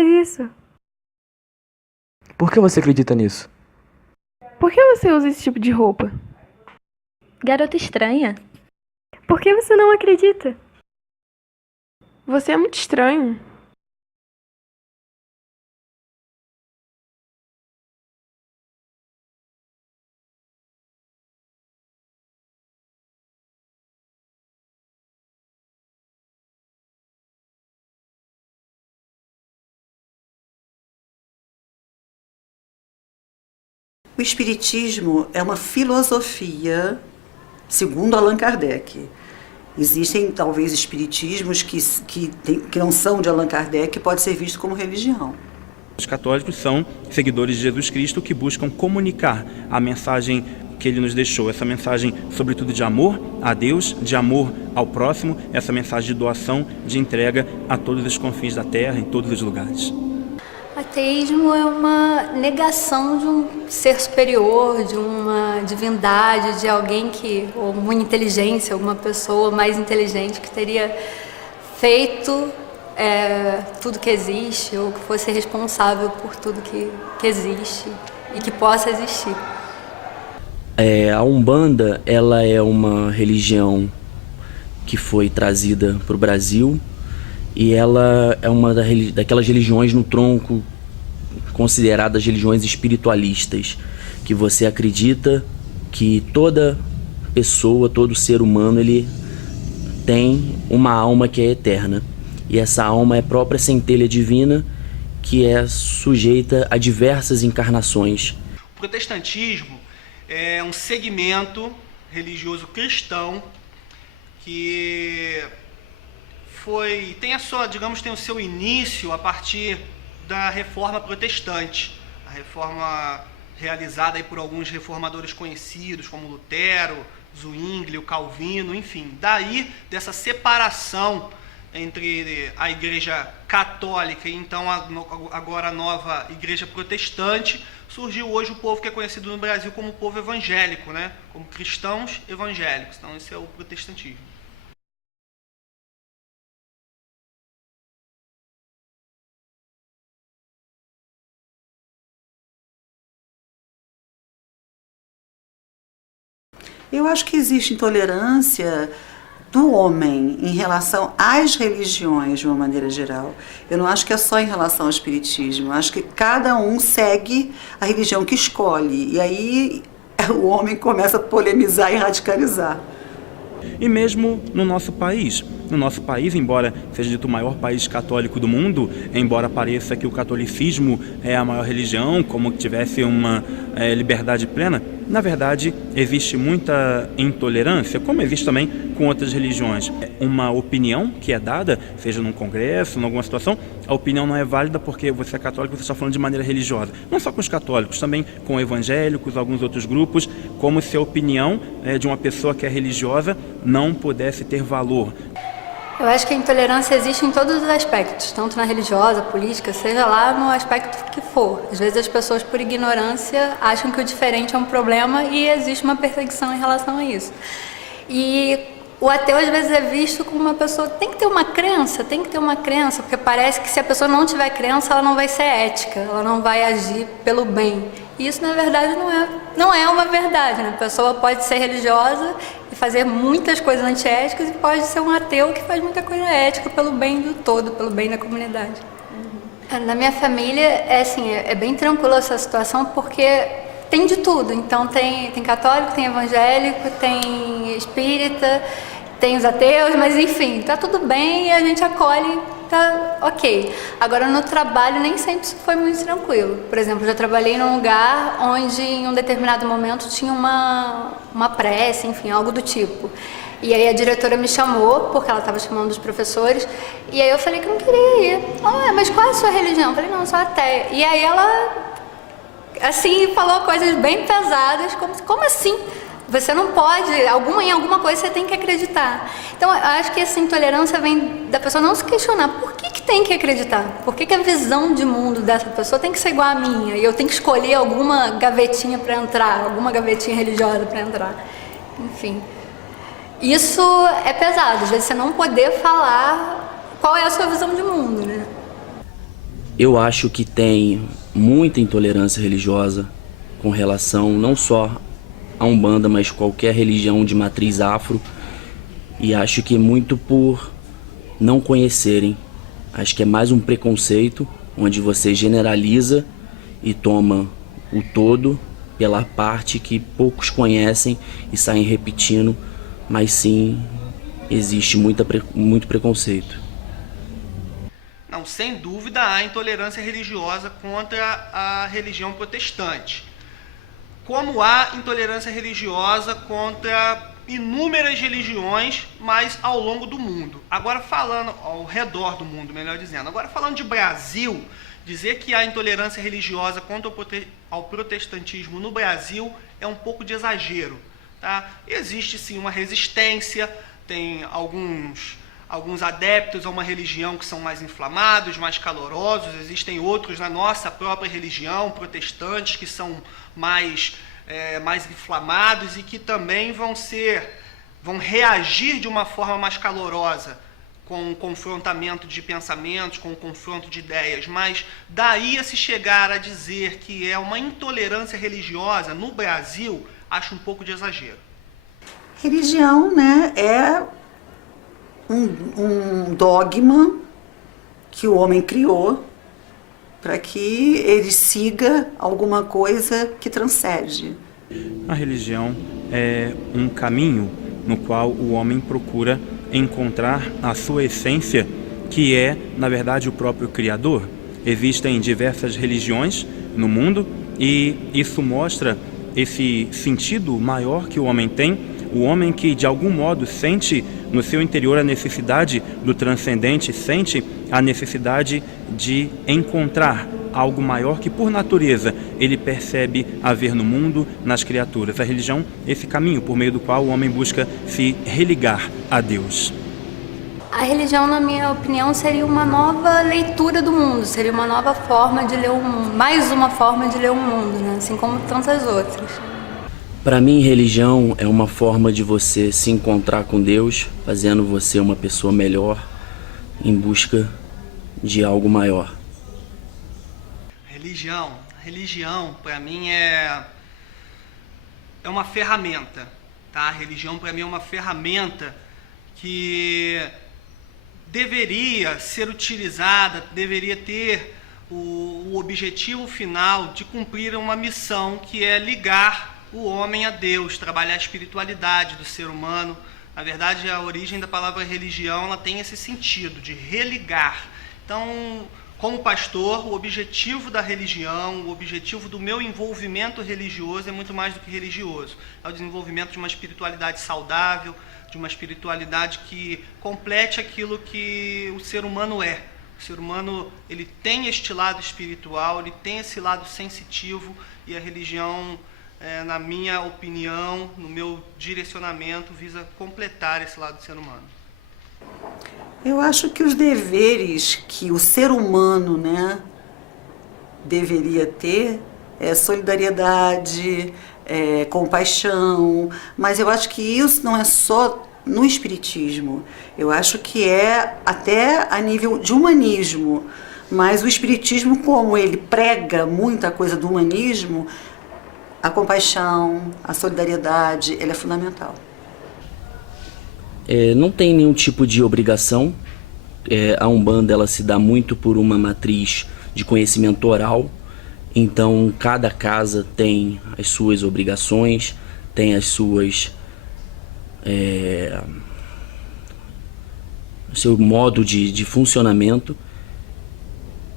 faz isso? Por que você acredita nisso? Por que você usa esse tipo de roupa? Garota estranha. Por que você não acredita? Você é muito estranho. O espiritismo é uma filosofia, segundo Allan Kardec. Existem, talvez, espiritismos que não são de Allan Kardec, que pode ser visto como religião. Os católicos são seguidores de Jesus Cristo que buscam comunicar a mensagem que ele nos deixou, essa mensagem, sobretudo, de amor a Deus, de amor ao próximo, essa mensagem de doação, de entrega a todos os confins da terra, em todos os lugares. Ateísmo é uma negação de um ser superior, de uma divindade, de alguém ou uma inteligência, alguma pessoa mais inteligente que teria feito tudo que existe, ou que fosse responsável por tudo que existe e que possa existir. A Umbanda, ela é uma religião que foi trazida para o Brasil e ela é uma daquelas religiões no tronco consideradas religiões espiritualistas, que você acredita que toda pessoa, todo ser humano, ele tem uma alma que é eterna. E essa alma é a própria centelha divina que é sujeita a diversas encarnações. O protestantismo é um segmento religioso cristão que tem o seu início a partir da Reforma Protestante, a reforma realizada aí por alguns reformadores conhecidos como Lutero, Zwinglio, Calvino, enfim. Daí, dessa separação entre a Igreja Católica e então agora a nova Igreja Protestante, surgiu hoje o povo que é conhecido no Brasil como povo evangélico, né? Como cristãos evangélicos. Então esse é o protestantismo. Eu acho que existe intolerância do homem em relação às religiões de uma maneira geral. Eu não acho que é só em relação ao espiritismo. Eu acho que cada um segue a religião que escolhe. E aí o homem começa a polemizar e radicalizar. E mesmo no nosso país, embora seja dito o maior país católico do mundo, embora pareça que o catolicismo é a maior religião, como que tivesse uma liberdade plena, na verdade existe muita intolerância, como existe também com outras religiões. Uma opinião que é dada, seja num congresso, em alguma situação, a opinião não é válida porque você é católico, você está falando de maneira religiosa. Não só com os católicos, também com evangélicos, alguns outros grupos, como se a opinião de uma pessoa que é religiosa não pudesse ter valor. Eu acho que a intolerância existe em todos os aspectos, tanto na religiosa, política, seja lá no aspecto que for. Às vezes as pessoas, por ignorância, acham que o diferente é um problema e existe uma perseguição em relação a isso. E o ateu, às vezes, é visto como uma pessoa tem que ter uma crença, porque parece que se a pessoa não tiver crença, ela não vai ser ética, ela não vai agir pelo bem. E isso, na verdade, não é uma verdade, né? A pessoa pode ser religiosa e fazer muitas coisas antiéticas e pode ser um ateu que faz muita coisa ética pelo bem do todo, pelo bem da comunidade. Na minha família, é bem tranquila essa situação porque tem de tudo. Então, tem católico, tem evangélico, tem espírita, tem os ateus, mas enfim, tá tudo bem e a gente acolhe, tá ok. Agora, no trabalho, nem sempre isso foi muito tranquilo. Por exemplo, eu já trabalhei num lugar onde, em um determinado momento, tinha uma prece, enfim, algo do tipo. E aí a diretora me chamou, porque ela estava chamando os professores, e aí eu falei que eu não queria ir. Mas qual é a sua religião? Eu falei, não, eu sou ateia. E aí ela, assim, falou coisas bem pesadas, como assim? Você não pode, em alguma coisa você tem que acreditar. Então, eu acho que essa intolerância vem da pessoa não se questionar por que tem que acreditar? Por que a visão de mundo dessa pessoa tem que ser igual à minha? E eu tenho que escolher alguma gavetinha para entrar, alguma gavetinha religiosa para entrar. Enfim, isso é pesado, às vezes você não poder falar qual é a sua visão de mundo, né? Eu acho que tem muita intolerância religiosa com relação não só a Umbanda, mas qualquer religião de matriz afro. E acho que muito por não conhecerem. Acho que é mais um preconceito, onde você generaliza e toma o todo pela parte que poucos conhecem e saem repetindo, mas sim existe muito preconceito. Não, sem dúvida há intolerância religiosa contra a religião protestante. Como há intolerância religiosa contra inúmeras religiões, mas ao longo do mundo. Agora falando, ao redor do mundo, melhor dizendo. Agora falando de Brasil, dizer que há intolerância religiosa contra ao protestantismo no Brasil é um pouco de exagero. Tá? Existe sim uma resistência, tem alguns adeptos a uma religião que são mais inflamados, mais calorosos, existem outros na nossa própria religião, protestantes, que são mais inflamados e que também vão reagir de uma forma mais calorosa com o confrontamento de pensamentos, com o confronto de ideias. Mas daí a se chegar a dizer que é uma intolerância religiosa no Brasil, acho um pouco de exagero. Religião, né, é um dogma que o homem criou para que ele siga alguma coisa que transcende. A religião é um caminho no qual o homem procura encontrar a sua essência, que é, na verdade, o próprio Criador. Existem diversas religiões no mundo e isso mostra esse sentido maior que o homem tem, o homem que, de algum modo, sente no seu interior a necessidade do transcendente, sente a necessidade de encontrar algo maior que, por natureza, ele percebe haver no mundo, nas criaturas. A religião, esse caminho por meio do qual o homem busca se religar a Deus. A religião, na minha opinião, seria uma nova leitura do mundo, seria uma nova forma de ler o mundo, mais uma forma de ler o mundo, né? Assim como tantas outras. Para mim, religião é uma forma de você se encontrar com Deus, fazendo você uma pessoa melhor, em busca de algo maior. Religião para mim é uma ferramenta, tá? A religião para mim é uma ferramenta que deveria ser utilizada, deveria ter o objetivo final de cumprir uma missão, que é ligar o homem a Deus, trabalhar a espiritualidade do ser humano. Na verdade, a origem da palavra religião, ela tem esse sentido de religar. Então, como pastor, o objetivo da religião, o objetivo do meu envolvimento religioso é muito mais do que religioso. É o desenvolvimento de uma espiritualidade saudável, de uma espiritualidade que complete aquilo que o ser humano é. O ser humano, ele tem este lado espiritual, ele tem esse lado sensitivo, e a religião, na minha opinião, no meu direcionamento, visa completar esse lado do ser humano. Eu acho que os deveres que o ser humano, né, deveria ter é solidariedade, compaixão, mas eu acho que isso não é só no espiritismo. Eu acho que é até a nível de humanismo, mas o espiritismo, como ele prega muita coisa do humanismo, a compaixão, a solidariedade, ele é fundamental. Não tem nenhum tipo de obrigação. A Umbanda, ela se dá muito por uma matriz de conhecimento oral. Então, cada casa tem as suas obrigações, tem as suas... seu modo de funcionamento,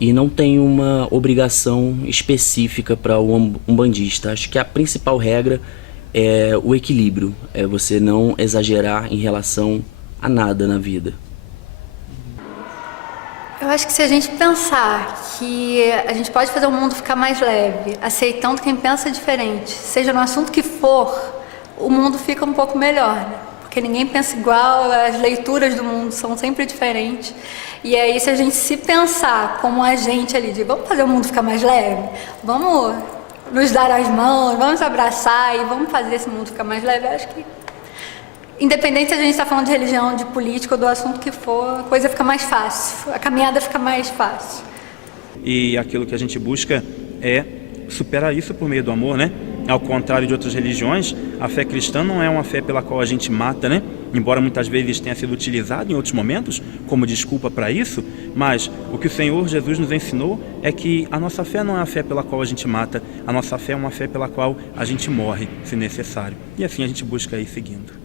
e não tem uma obrigação específica para o umbandista. Acho que a principal regra é o equilíbrio, é você não exagerar em relação a nada na vida. Eu acho que se a gente pensar que a gente pode fazer o mundo ficar mais leve, aceitando quem pensa diferente, seja no assunto que for, o mundo fica um pouco melhor, né? Porque ninguém pensa igual, as leituras do mundo são sempre diferentes. E aí, se a gente se pensar como a gente ali, de vamos fazer o mundo ficar mais leve, vamos nos dar as mãos, vamos abraçar e vamos fazer esse mundo ficar mais leve, eu acho que, independente se a gente está falando de religião, de política ou do assunto que for, a coisa fica mais fácil, a caminhada fica mais fácil. e aquilo que a gente busca é superar isso por meio do amor, né? Ao contrário de outras religiões, a fé cristã não é uma fé pela qual a gente mata, né? Embora muitas vezes tenha sido utilizado em outros momentos como desculpa para isso, mas o que o Senhor Jesus nos ensinou é que a nossa fé não é a fé pela qual a gente mata, a nossa fé é uma fé pela qual a gente morre, se necessário. E assim a gente busca ir seguindo.